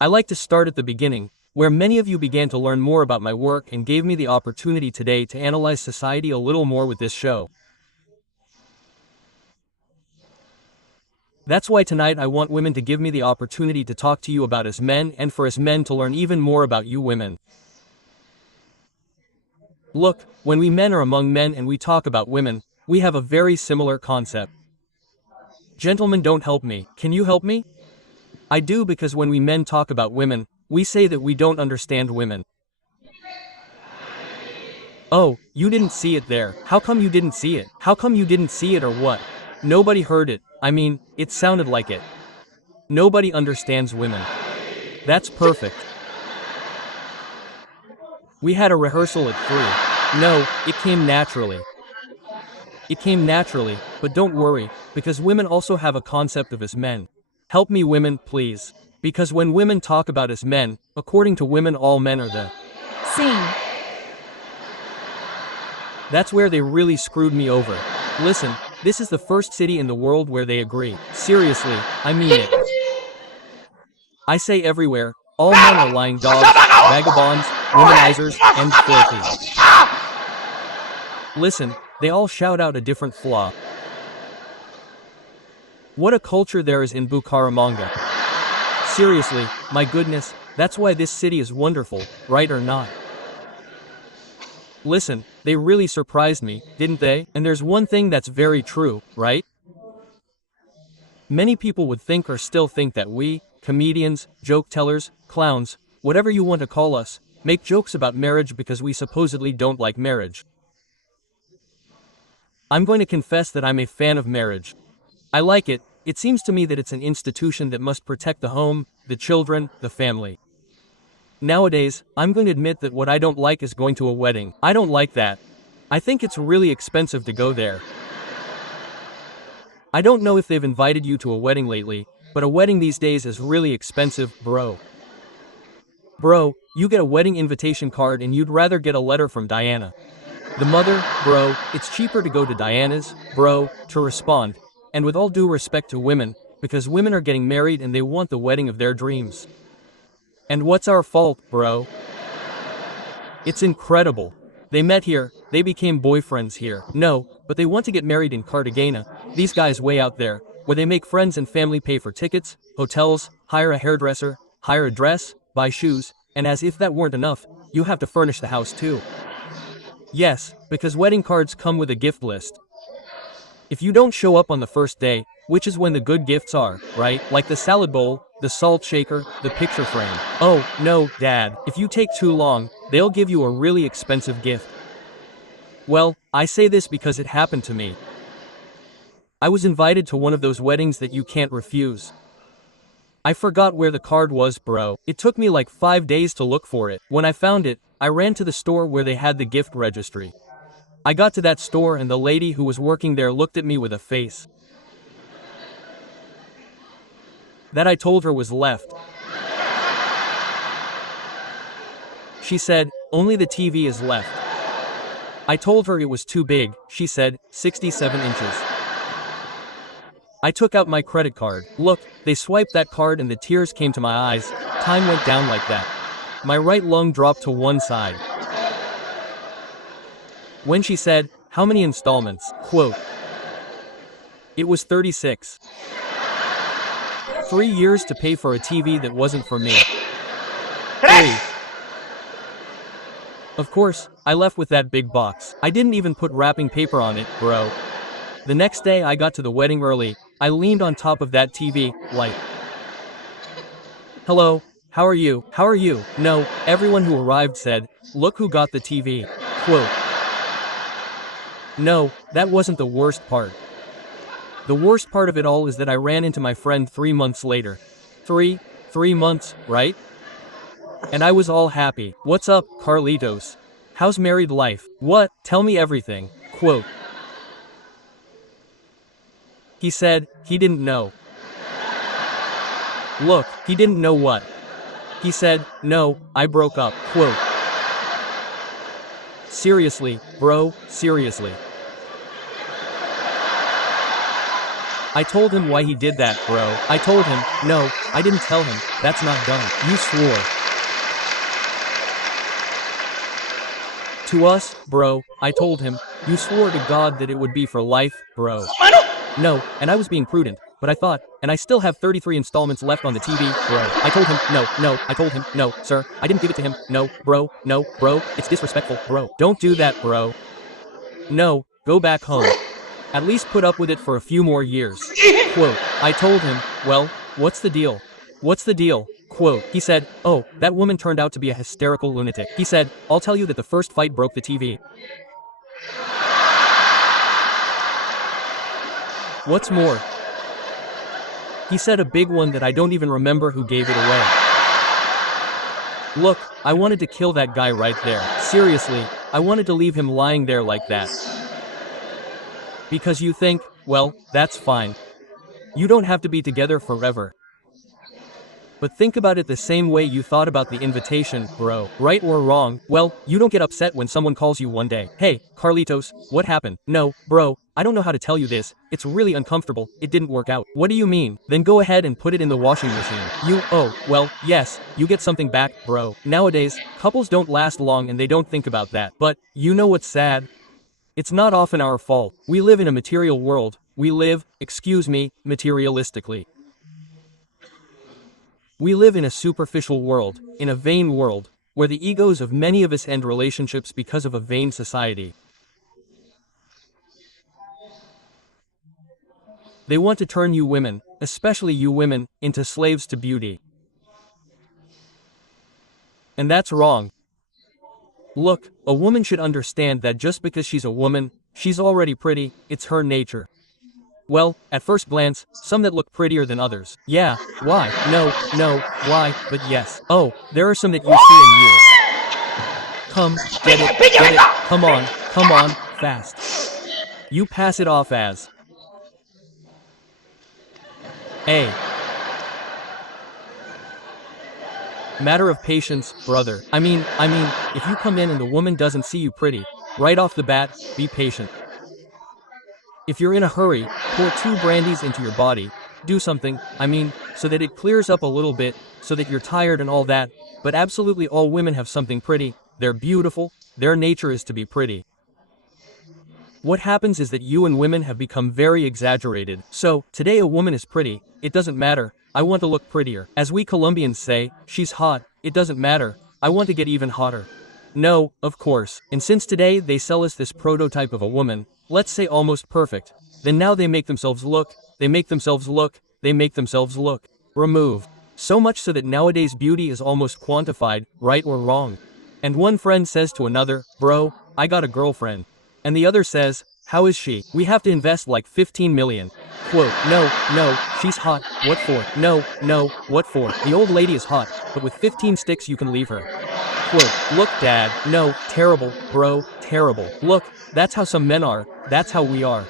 I like to start at the beginning, where many of you began to learn more about my work and gave me the opportunity today to analyze society a little more with this show. That's why tonight I want women to give me the opportunity to talk to you about as men and for as men to learn even more about you women. Look, when we men are among men and we talk about women, we have a very similar concept. Gentlemen don't help me, can you help me? I do because when we men talk about women, we say that we don't understand women. Oh, you didn't see it there. How come you didn't see it? How come you didn't see it or what? Nobody heard it. I mean, it sounded like it. Nobody understands women. That's perfect. We had a rehearsal at 3. No, it came naturally. It came naturally, but don't worry, because women also have a concept of as men. Help me women, please. Because when women talk about as men, according to women all men are the same. That's where they really screwed me over. Listen, this is the first city in the world where they agree. Seriously, I mean it. I say everywhere, all men are lying dogs, vagabonds, womanizers, and filthy. Listen, they all shout out a different flaw. What a culture there is in Bucaramanga. Seriously, my goodness, that's why this city is wonderful, right or not? Listen, they really surprised me, didn't they? And there's one thing that's very true, right? Many people would think or still think that we, comedians, joke tellers, clowns, whatever you want to call us, make jokes about marriage because we supposedly don't like marriage. I'm going to confess that I'm a fan of marriage. I like it. It seems to me that it's an institution that must protect the home, the children, the family. Nowadays, I'm going to admit that what I don't like is going to a wedding. I don't like that. I think it's really expensive to go there. I don't know if they've invited you to a wedding lately, but a wedding these days is really expensive, bro. Bro, you get a wedding invitation card and you'd rather get a letter from Diana. The mother, bro, it's cheaper to go to Diana's, bro, to respond. And with all due respect to women, because women are getting married and they want the wedding of their dreams. And what's our fault, bro? It's incredible. They met here, they became boyfriends here. No, but they want to get married in Cartagena, these guys way out there, where they make friends and family pay for tickets, hotels, hire a hairdresser, hire a dress, buy shoes, and as if that weren't enough, you have to furnish the house too. Yes, because wedding cards come with a gift list. If you don't show up on the first day, which is when the good gifts are, right? Like the salad bowl, the salt shaker, the picture frame. Oh, no, Dad, if you take too long, they'll give you a really expensive gift. Well, I say this because it happened to me. I was invited to one of those weddings that you can't refuse. I forgot where the card was, bro. It took me like 5 days to look for it. When I found it, I ran to the store where they had the gift registry. I got to that store and the lady who was working there looked at me with a face that I told her was left. She said, only the TV is left. I told her it was too big. She said, 67 inches. I took out my credit card. Look, they swiped that card and the tears came to my eyes. Time went down like that. My right lung dropped to one side. When she said, how many installments? Quote. It was 36. 3 years to pay for a TV that wasn't for me. 3. Of course, I left with that big box. I didn't even put wrapping paper on it, bro. The next day I got to the wedding early. I leaned on top of that TV, like, hello, how are you? How are you? No, everyone who arrived said, look who got the TV. Quote. No, that wasn't the worst part. The worst part of it all is that I ran into my friend 3 months later. 3 months, right? And I was all happy. What's up, Carlitos? How's married life? What? Tell me everything. Quote. He said, he didn't know. Look, he didn't know what? He said, no, I broke up. Quote. Seriously, bro, seriously. I told him why he did that, bro. I told him, no, I didn't tell him, that's not done. You swore. To us, bro, I told him, you swore to God that it would be for life, bro. No, and I was being prudent, but I thought, and I still have 33 installments left on the TV, bro. I told him, no, I told him, no, sir, I didn't give it to him, no, bro, it's disrespectful, bro. Don't do that, bro. No, go back home. At least put up with it for a few more years. Quote, I told him, well, what's the deal? What's the deal? Quote, he said, oh, that woman turned out to be a hysterical lunatic. He said, I'll tell you that the first fight broke the TV. What's more? He said a big one that I don't even remember who gave it away. Look, I wanted to kill that guy right there. Seriously, I wanted to leave him lying there like that. Because you think, well, that's fine. You don't have to be together forever. But think about it the same way you thought about the invitation, bro. Right or wrong, well, you don't get upset when someone calls you one day. Hey, Carlitos, what happened? No, bro, I don't know how to tell you this. It's really uncomfortable. It didn't work out. What do you mean? Then go ahead and put it in the washing machine. Oh, well, yes, you get something back, bro. Nowadays, couples don't last long and they don't think about that. But, you know what's sad? It's not often our fault. We live in a material world. We live, excuse me, materialistically. We live in a superficial world, in a vain world, where the egos of many of us end relationships because of a vain society. They want to turn you women, especially you women, into slaves to beauty. And that's wrong. Look, a woman should understand that just because she's a woman, she's already pretty, it's her nature. Well, at first glance, some that look prettier than others. Yeah, why? No, why, but yes. Oh, there are some that you see in you. Come, get it, come on, fast. You pass it off as a matter of patience, brother. I mean, if you come in and the woman doesn't see you pretty, right off the bat, be patient. If you're in a hurry, pour 2 brandies into your body, do something, so that it clears up a little bit, so that you're tired and all that, but absolutely all women have something pretty, they're beautiful, their nature is to be pretty. What happens is that you and women have become very exaggerated. So, today a woman is pretty, it doesn't matter, I want to look prettier. As we Colombians say, she's hot, it doesn't matter, I want to get even hotter. No, of course, and since today they sell us this prototype of a woman, let's say almost perfect, then now they make themselves look, remove. So much so that nowadays beauty is almost quantified, right or wrong. And one friend says to another, bro, I got a girlfriend. And the other says, how is she? We have to invest like 15 million. Quote, no, she's hot, what for? No, what for? The old lady is hot, but with 15 sticks you can leave her. Quote, look dad, no, terrible, bro, terrible. Look, that's how some men are, that's how we are.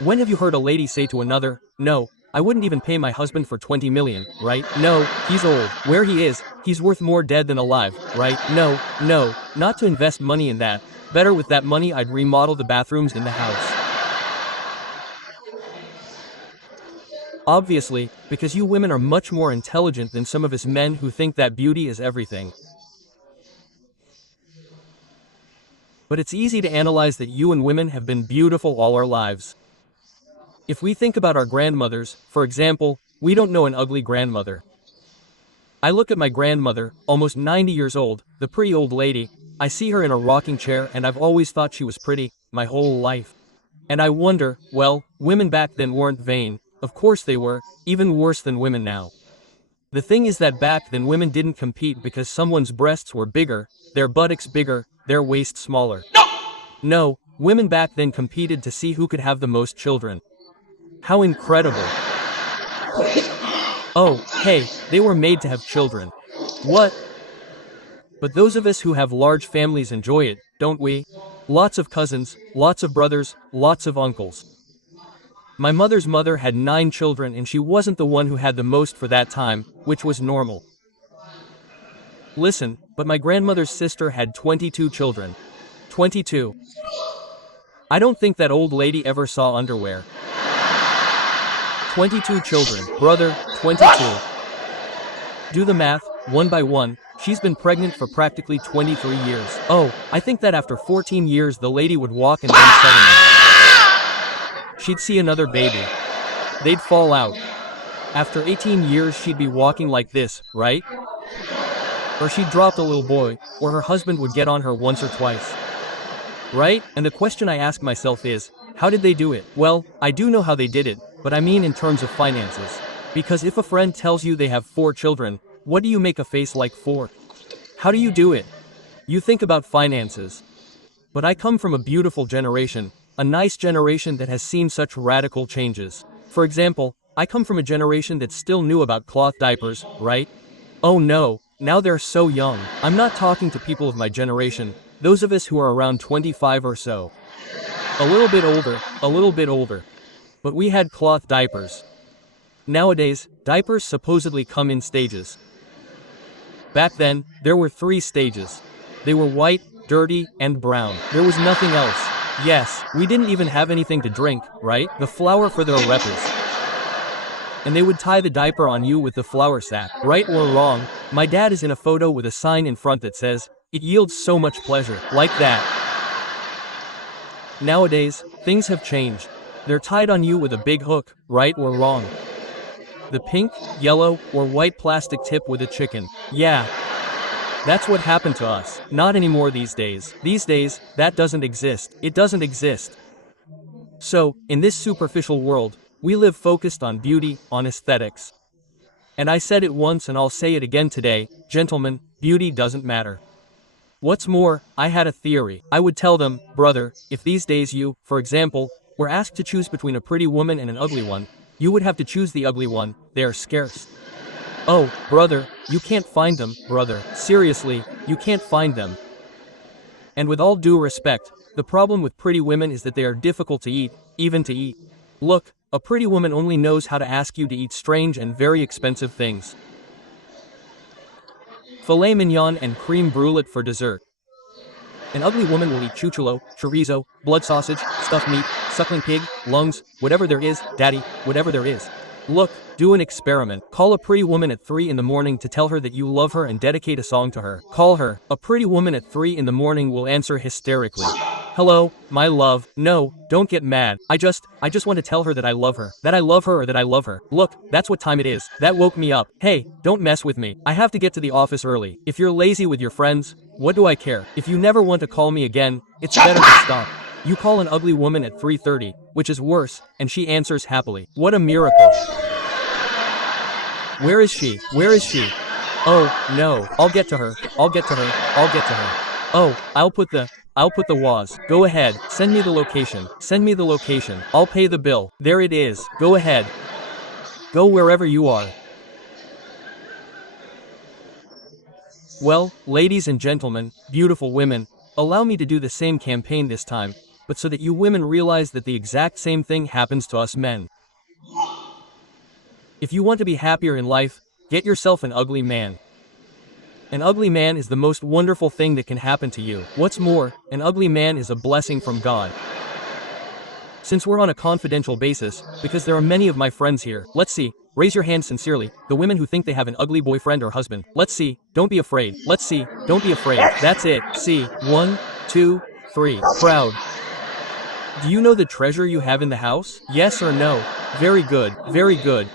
When have you heard a lady say to another, no, I wouldn't even pay my husband for 20 million, right? No, he's old. Where he is, he's worth more dead than alive, right? No, not to invest money in that. Better with that money I'd remodel the bathrooms in the house. Obviously, because you women are much more intelligent than some of us men who think that beauty is everything. But it's easy to analyze that you and women have been beautiful all our lives. If we think about our grandmothers, for example, we don't know an ugly grandmother. I look at my grandmother, almost 90 years old, the pretty old lady, I see her in a rocking chair and I've always thought she was pretty, my whole life. And I wonder, well, women back then weren't vain, of course they were, even worse than women now. The thing is that back then women didn't compete because someone's breasts were bigger, their buttocks bigger, their waist smaller. No, women back then competed to see who could have the most children. How incredible. Oh, hey, they were made to have children. What? But those of us who have large families enjoy it, don't we? Lots of cousins, lots of brothers, lots of uncles. My mother's mother had 9 children and she wasn't the one who had the most for that time, which was normal. Listen, but my grandmother's sister had 22 children. 22. I don't think that old lady ever saw underwear. 22 children, brother, 22. Do the math, one by one, she's been pregnant for practically 23 years. Oh, I think that after 14 years the lady would walk and then suddenly she'd see another baby. They'd fall out. After 18 years she'd be walking like this, right? Or she'd drop a little boy, or her husband would get on her once or twice. Right? And the question I ask myself is, how did they do it? Well, I do know how they did it, but I mean in terms of finances. Because if a friend tells you they have 4 children, what do you make a face like 4? How do you do it? You think about finances. But I come from a beautiful generation, a nice generation that has seen such radical changes. For example, I come from a generation that still knew about cloth diapers, right? Oh no, now they're so young. I'm not talking to people of my generation, those of us who are around 25 or so. A little bit older, a little bit older. But we had cloth diapers. Nowadays, diapers supposedly come in stages. Back then, there were 3 stages. They were white, dirty, and brown. There was nothing else. Yes, we didn't even have anything to drink, right? The flour for their arepas. And they would tie the diaper on you with the flour sack. Right or wrong, my dad is in a photo with a sign in front that says, "It yields so much pleasure," like that. Nowadays, things have changed. They're tied on you with a big hook, right or wrong. The pink, yellow, or white plastic tip with a chicken. Yeah. That's what happened to us. Not anymore these days. These days, that doesn't exist. It doesn't exist. So, in this superficial world, we live focused on beauty, on aesthetics. And I said it once and I'll say it again today, gentlemen, beauty doesn't matter. What's more, I had a theory. I would tell them, brother, if these days you, for example, were asked to choose between a pretty woman and an ugly one, you would have to choose the ugly one, they are scarce. Oh, brother, you can't find them, brother, seriously, you can't find them. And with all due respect, the problem with pretty women is that they are difficult to eat, even to eat. Look, a pretty woman only knows how to ask you to eat strange and very expensive things. Filet mignon and creme brulee for dessert. An ugly woman will eat chuchulo, chorizo, blood sausage, stuffed meat, suckling pig, lungs, whatever there is, daddy, whatever there is. Look, do an experiment. Call a pretty woman at 3 in the morning to tell her that you love her and dedicate a song to her. Call her. A pretty woman at 3 in the morning will answer hysterically. Hello, my love. No, don't get mad. I just want to tell her that I love her. That I love her or that I love her. Look, that's what time it is. That woke me up. Hey, don't mess with me. I have to get to the office early. If you're lazy with your friends, what do I care? If you never want to call me again, it's better to stop. You call an ugly woman at 3:30, which is worse, and she answers happily. What a miracle. Where is she? Where is she? Oh, no. I'll get to her. I'll get to her. I'll get to her. Oh, I'll put the was. Go ahead. Send me the location. Send me the location. I'll pay the bill. There it is. Go ahead. Go wherever you are. Well, ladies and gentlemen, beautiful women, allow me to do the same campaign this time, but so that you women realize that the exact same thing happens to us men. If you want to be happier in life, get yourself an ugly man. An ugly man is the most wonderful thing that can happen to you. What's more, an ugly man is a blessing from God. Since we're on a confidential basis, because there are many of my friends here, let's see, raise your hand sincerely, the women who think they have an ugly boyfriend or husband. Let's see, don't be afraid. Let's see, don't be afraid. That's it. See, 1, 2, 3. Proud. Do you know the treasure you have in the house? Yes or no? Very good, very good.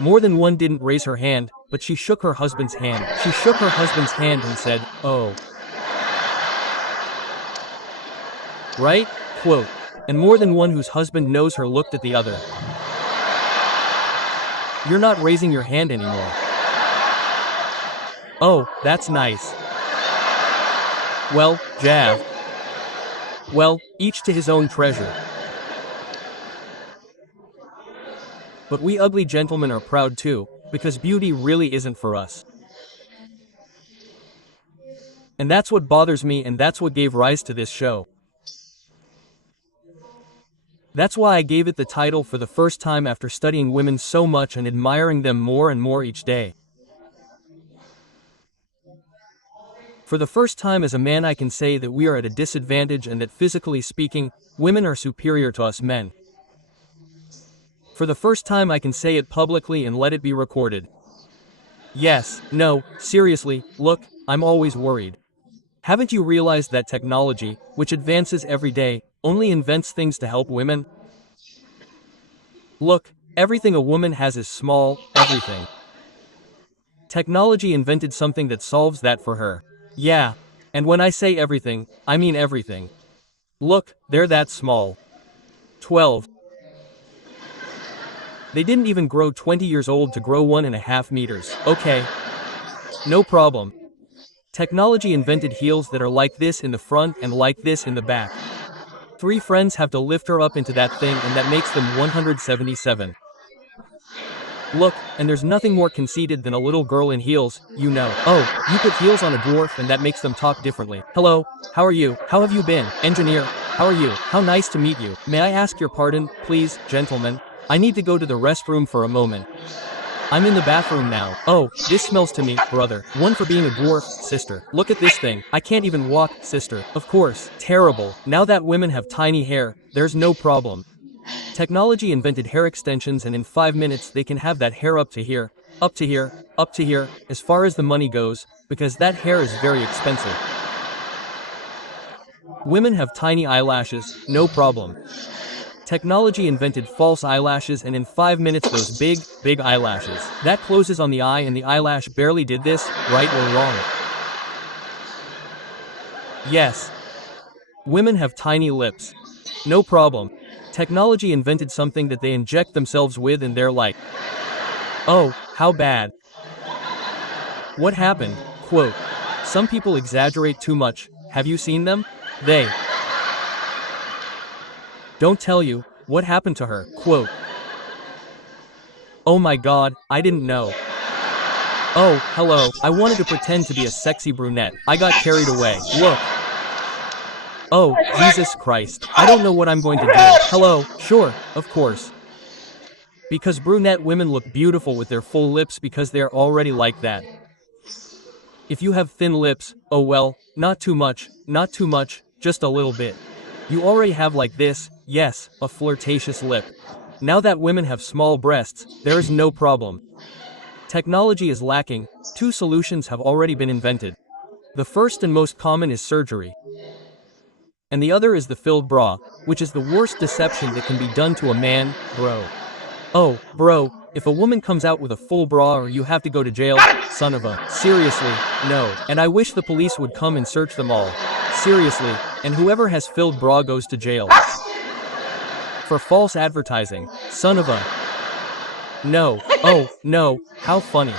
More than one didn't raise her hand, but she shook her husband's hand. She shook her husband's hand and said, oh. Right? Quote. And more than one whose husband knows her looked at the other. You're not raising your hand anymore. Oh, that's nice. Well, Jav. Well, each to his own treasure. But we ugly gentlemen are proud too, because beauty really isn't for us. And that's what bothers me, and that's what gave rise to this show. That's why I gave it the title for the first time after studying women so much and admiring them more and more each day. For the first time as a man I can say that we are at a disadvantage and that physically speaking, women are superior to us men. For the first time I can say it publicly and let it be recorded. Yes, no, seriously, look, I'm always worried. Haven't you realized that technology, which advances every day, only invents things to help women? Look, everything a woman has is small, everything. Technology invented something that solves that for her. Yeah. And when I say everything, I mean everything. Look, they're that small. 12. They didn't even grow 20 years old to grow 1.5 meters. Okay. No problem. Technology invented heels that are like this in the front and like this in the back. 3 friends have to lift her up into that thing and that makes them 177. Look, and there's nothing more conceited than a little girl in heels, you know. Oh, you put heels on a dwarf and that makes them talk differently. Hello, how are you? How have you been? Engineer, how are you? How nice to meet you. May I ask your pardon, please, gentlemen? I need to go to the restroom for a moment. I'm in the bathroom now. Oh, this smells to me, brother. One for being a dwarf, sister. Look at this thing. I can't even walk, sister. Of course. Terrible. Now that women have tiny hair, there's no problem. Technology invented hair extensions and in 5 minutes they can have that hair up to here, up to here, up to here, as far as the money goes, because that hair is very expensive. Women have tiny eyelashes, no problem. Technology invented false eyelashes and in 5 minutes those big, big eyelashes. That closes on the eye and the eyelash barely did this, right or wrong? Yes. Women have tiny lips. No problem. Technology invented something that they inject themselves with and they're like, oh, how bad. What happened? Quote. Some people exaggerate too much. Have you seen them? They don't tell you what happened to her. Quote. Oh my god, I didn't know. Oh, hello, I wanted to pretend to be a sexy brunette. I got carried away. Look. Oh, Jesus Christ. I don't know what I'm going to do. Hello, sure, of course. Because brunette women look beautiful with their full lips because they're already like that. If you have thin lips, oh well, not too much, just a little bit. You already have like this, yes, a flirtatious lip. Now that women have small breasts, there is no problem. Technology is lacking, 2 solutions have already been invented. The first and most common is surgery. And the other is the filled bra, which is the worst deception that can be done to a man, bro. Oh, bro, if a woman comes out with a full bra or you have to go to jail, son of a, seriously, no. And I wish the police would come and search them all. Seriously, and whoever has filled bra goes to jail. For false advertising, son of a. No, oh, no, how funny.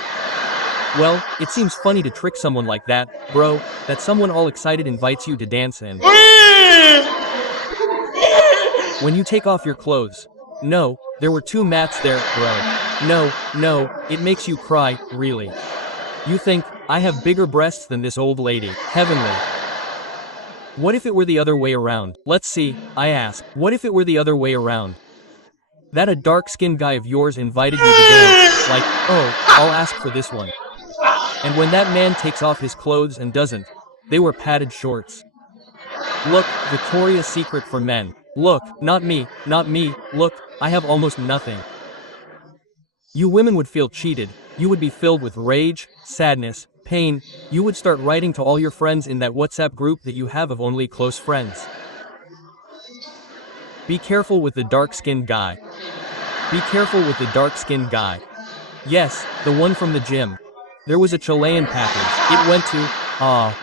Well, it seems funny to trick someone like that, bro, that someone all excited invites you to dance and when you take off your clothes. No, there were 2 mats there, bro. No, it makes you cry, really. You think, I have bigger breasts than this old lady. Heavenly. What if it were the other way around? Let's see, I ask. What if it were the other way around? That a dark-skinned guy of yours invited you to dance, like, oh, I'll ask for this one. And when that man takes off his clothes and doesn't, they were padded shorts. Look, Victoria's Secret for men. Look, not me, look, I have almost nothing. You women would feel cheated, you would be filled with rage, sadness, pain, you would start writing to all your friends in that WhatsApp group that you have of only close friends. Be careful with the dark-skinned guy. Be careful with the dark-skinned guy. Yes, the one from the gym. There was a Chilean package, it went to,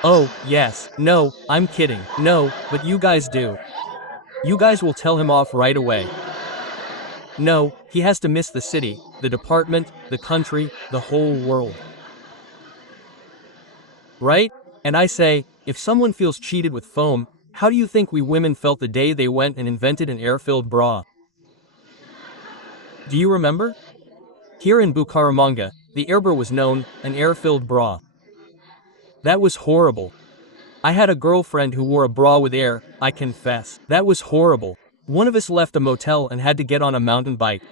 oh, yes, no, I'm kidding, no, but you guys do. You guys will tell him off right away. No, he has to miss the city, the department, the country, the whole world. Right? And I say, if someone feels cheated with foam, how do you think we women felt the day they went and invented an air-filled bra? Do you remember? Here in Bucaramanga, the airbra was known, an air-filled bra. That was horrible. I had a girlfriend who wore a bra with air, I confess. That was horrible. One of us left a motel and had to get on a mountain bike.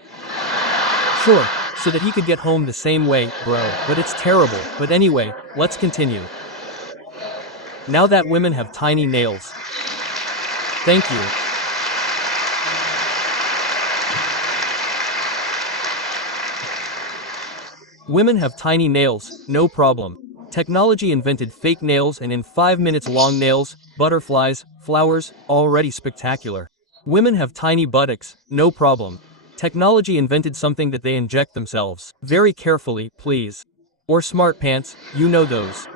Sure, so that he could get home the same way, bro, but it's terrible. But anyway, let's continue. Now that women have tiny nails. Thank you. Women have tiny nails, no problem. Technology invented fake nails and in 5 minutes long nails, butterflies, flowers, already spectacular. Women have tiny buttocks, no problem. Technology invented something that they inject themselves. Very carefully, please. Or smart pants, you know those.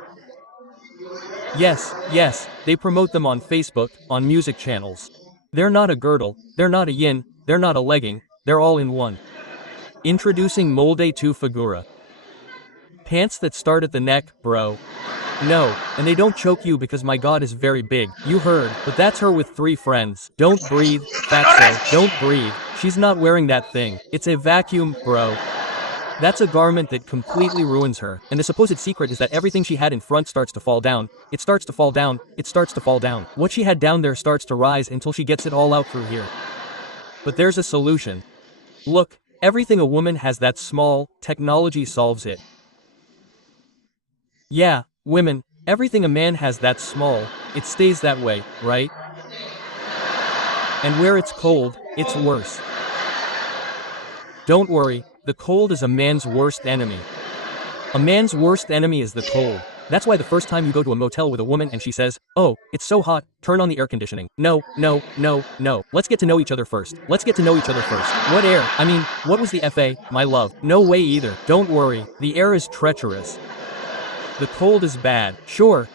Yes, yes, they promote them on Facebook, on music channels. They're not a girdle, they're not a yin, they're not a legging, they're all in one. Introducing Molde 2 Figura. Pants that start at the neck, bro. No, and they don't choke you because my god is very big. You heard, but that's her with 3 friends. Don't breathe, fatso, don't breathe. She's not wearing that thing. It's a vacuum, bro. That's a garment that completely ruins her, and the supposed secret is that everything she had in front starts to fall down. It starts to fall down, it starts to fall down. What she had down there starts to rise until she gets it all out through here. But there's a solution. Look, everything a woman has that's small, technology solves it. Yeah, women, everything a man has that's small, it stays that way, right? And where it's cold, it's worse. Don't worry, the cold is a man's worst enemy. A man's worst enemy is the cold. That's why the first time you go to a motel with a woman and she says, "Oh, it's so hot, turn on the air conditioning." No, no, no, no. Let's get to know each other first. Let's get to know each other first. What air? I mean, what was the FA, my love? No way either. Don't worry, the air is treacherous. The cold is bad. Sure,